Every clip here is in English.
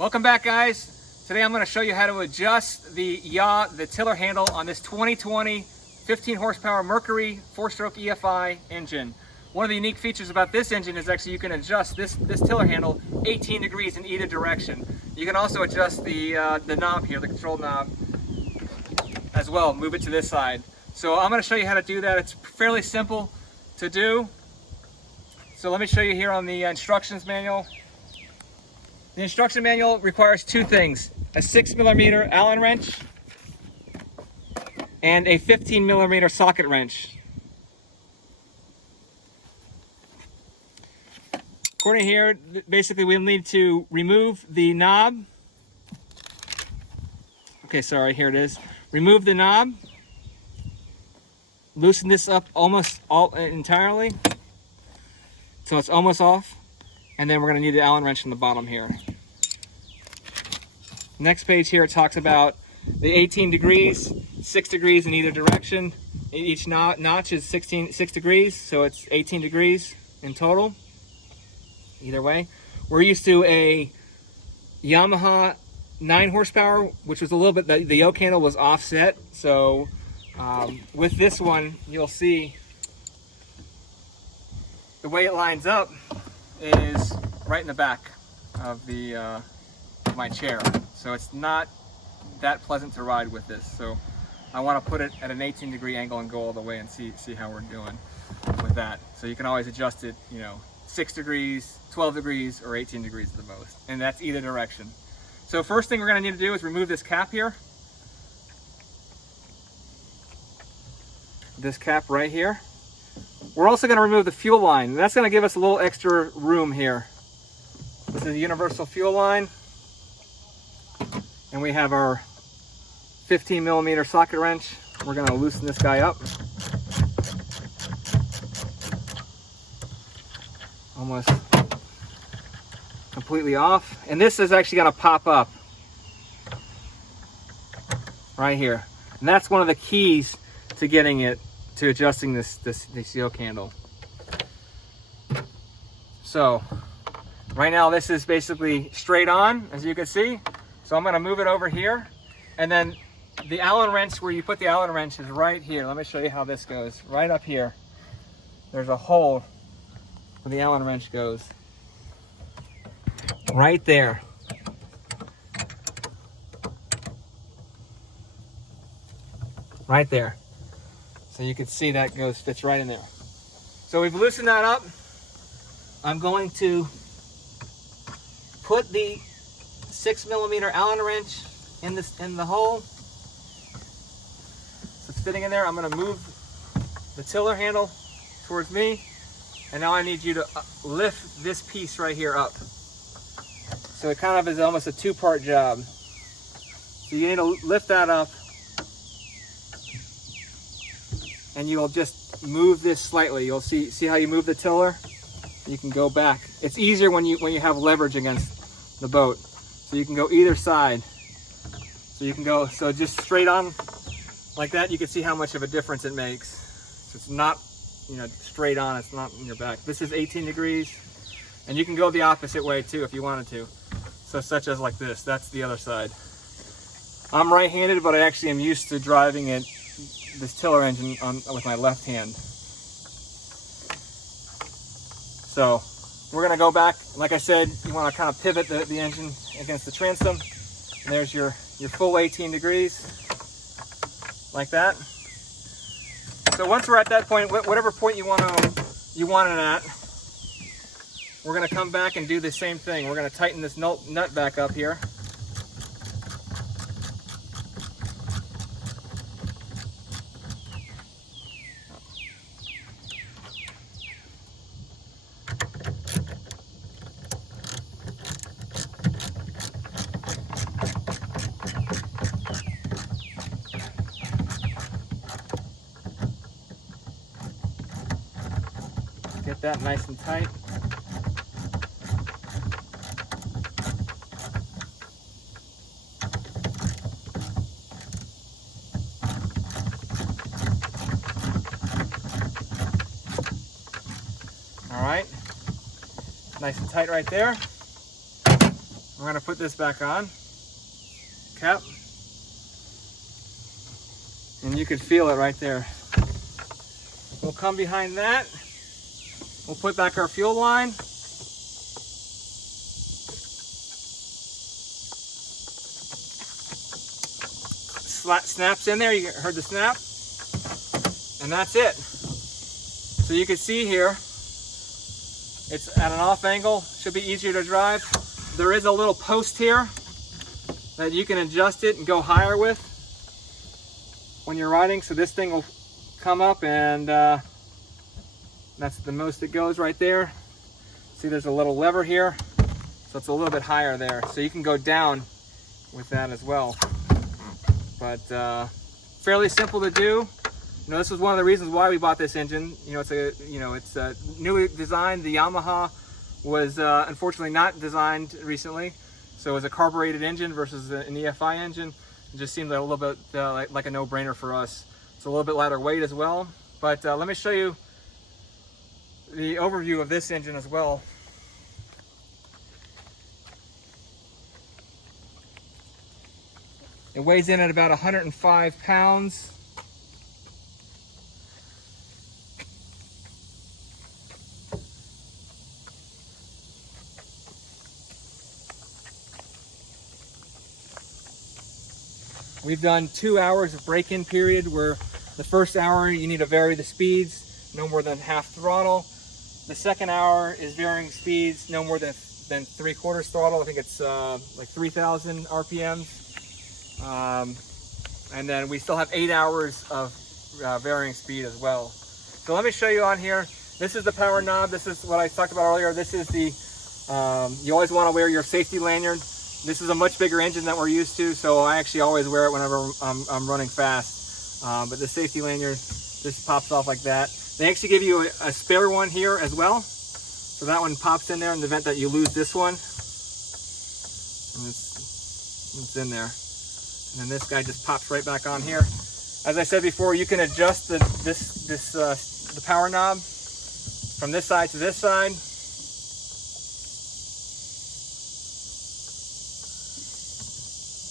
Welcome back, guys. Today I'm going to show you how to adjust the tiller handle on this 2020 15 horsepower Mercury 4-stroke EFI engine. One of the unique features about this engine is actually you can adjust this tiller handle 18 degrees in either direction. You can also adjust the knob here, the control knob, as well. Move it to this side. So I'm going to show you how to do that. It's fairly simple to do. So let me show you here on the instructions manual. The instruction manual requires two things: a 6mm Allen wrench and a 15mm socket wrench. According here, basically we'll need to remove the knob. Okay, sorry, here it is. Remove the knob, loosen this up almost entirely, so it's almost off, and then we're going to need the Allen wrench on the bottom here. Next page here, it talks about the 18 degrees, 6 degrees in either direction. Each notch is 6 degrees, so it's 18 degrees in total, either way. We're used to a Yamaha 9 horsepower, which was a little bit, the yoke handle was offset. So with this one, you'll see the way it lines up is right in the back of my chair. So it's not that pleasant to ride with this. So I want to put it at an 18 degree angle and go all the way and see how we're doing with that. So you can always adjust it, 6 degrees, 12 degrees, or 18 degrees at the most. And that's either direction. So first thing we're going to need to do is remove this cap here. This cap right here. We're also going to remove the fuel line. That's going to give us a little extra room here. This is a universal fuel line. And we have our 15mm socket wrench. We're going to loosen this guy up. Almost completely off. And this is actually going to pop up right here. And that's one of the keys to getting it, to adjusting this yoke handle. So right now this is basically straight on, as you can see. So I'm going to move it over here, and then the Allen wrench, where you put the Allen wrench, is right here. Let me show you how this goes. Right up here, there's a hole where the Allen wrench goes. Right there. Right there. So you can see that fits right in there. So we've loosened that up. I'm going to put the 6mm Allen wrench in the hole. So it's fitting in there. I'm going to move the tiller handle towards me, and now I need you to lift this piece right here up. So it kind of is almost a two-part job. So you need to lift that up, and you will just move this slightly. You'll see how you move the tiller. You can go back. It's easier when you have leverage against the boat. So you can go either side. So you can go, so just straight on like that, you can see how much of a difference it makes. So it's not, straight on, it's not in your back. This is 18 degrees, and you can go the opposite way too if you wanted to. So such as like this, that's the other side. I'm right-handed, but I actually am used to driving this tiller engine with my left hand. So we're gonna go back. Like I said, you wanna kind of pivot the engine against the transom. And there's your full 18 degrees, like that. So once we're at that point, whatever point you want it at, we're gonna come back and do the same thing. We're gonna tighten this nut back up here. Get that nice and tight. All right, nice and tight right there. We're going to put this back on. Cap. And you can feel it right there. We'll come behind that. We'll put back our fuel line. Snaps in there, you heard the snap. And that's it. So you can see here, it's at an off angle, should be easier to drive. There is a little post here that you can adjust it and go higher with when you're riding. So this thing will come up and that's the most it goes right there. See, there's a little lever here, so it's a little bit higher there. So you can go down with that as well. But fairly simple to do. You know, this was one of the reasons why we bought this engine. You know, it's a newly designed. The Yamaha was unfortunately not designed recently, so it was a carbureted engine versus an EFI engine. It just seemed a little bit like a no-brainer for us. It's a little bit lighter weight as well. But let me show you the overview of this engine as well. It weighs in at about 105 pounds. We've done 2 hours of break-in period where the first hour you need to vary the speeds, no more than half throttle. The second hour is varying speeds, no more than 3/4 throttle. I think it's like 3,000 RPMs. And then we still have 8 hours of varying speed as well. So let me show you on here. This is the power knob. This is what I talked about earlier. This is the, you always want to wear your safety lanyard. This is a much bigger engine than we're used to, so I actually always wear it whenever I'm running fast. But the safety lanyard, this pops off like that. They actually give you a spare one here as well. So that one pops in there in the event that you lose this one. And it's in there. And then this guy just pops right back on here. As I said before, you can adjust the power knob from this side to this side.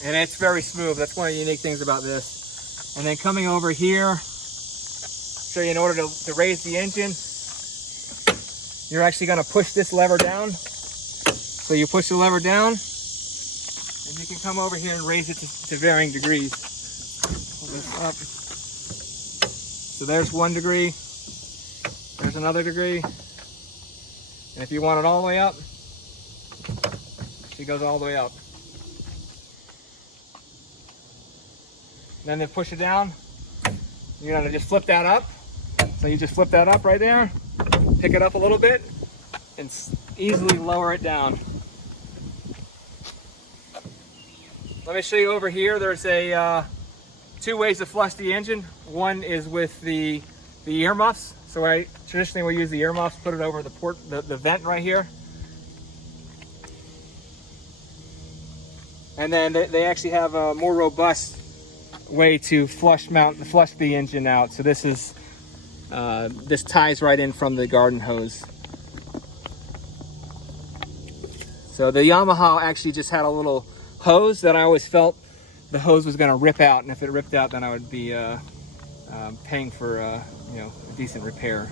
And it's very smooth. That's one of the unique things about this. And then coming over here, show you in order to raise the engine, you're actually going to push this lever down. So you push the lever down, and you can come over here and raise it to varying degrees. Pull this up. So there's 1 degree. There's another degree. And if you want it all the way up, she goes all the way up. Then to push it down, you're gonna just flip that up. So you just flip that up right there, pick it up a little bit, and easily lower it down. Let me show you over here. There's two ways to flush the engine. One is with the earmuffs. So traditionally we use the earmuffs, put it over the vent right here. And then they actually have a more robust way to flush the engine out. So this is this ties right in from the garden hose. So the Yamaha actually just had a little hose that I always felt the hose was going to rip out, and if it ripped out, then I would be paying for a decent repair.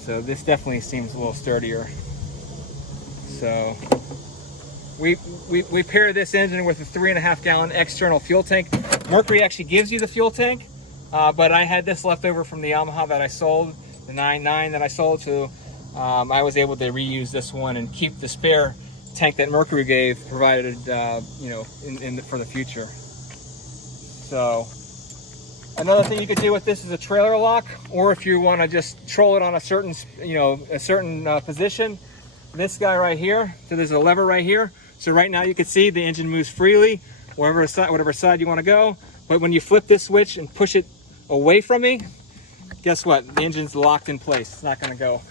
So this definitely seems a little sturdier. So we pair this engine with a 3.5 gallon external fuel tank. Mercury actually gives you the fuel tank, but I had this left over from the Yamaha that I sold, the 9.9 that I sold, so I was able to reuse this one and keep the spare tank that Mercury gave, provided for the future. So another thing you could do with this is a trailer lock, or if you want to just troll it on a certain position, this guy right here. So there's a lever right here. So right now you can see the engine moves freely, whatever side you want to go. But when you flip this switch and push it away from me, guess what? The engine's locked in place. It's not going to go.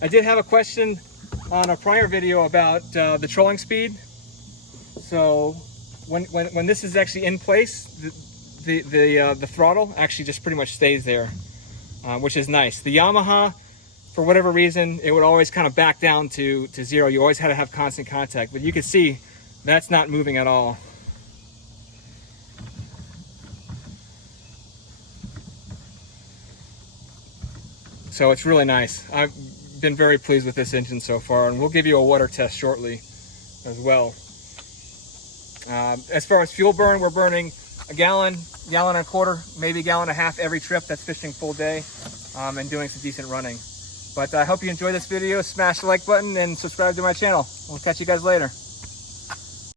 I did have a question on a prior video about the trolling speed. So when this is actually in place, the throttle actually just pretty much stays there, which is nice. The Yamaha, for whatever reason, it would always kind of back down to 0. You always had to have constant contact. But you can see That's not moving at all. So it's really nice. I've been very pleased with this engine so far, and we'll give you a water test shortly as well. As far as fuel burn, we're burning a gallon, gallon and a quarter, maybe a gallon and a half every trip. That's fishing full day and doing some decent running. But I hope you enjoyed this video. Smash the like button and subscribe to my channel. We'll catch you guys later.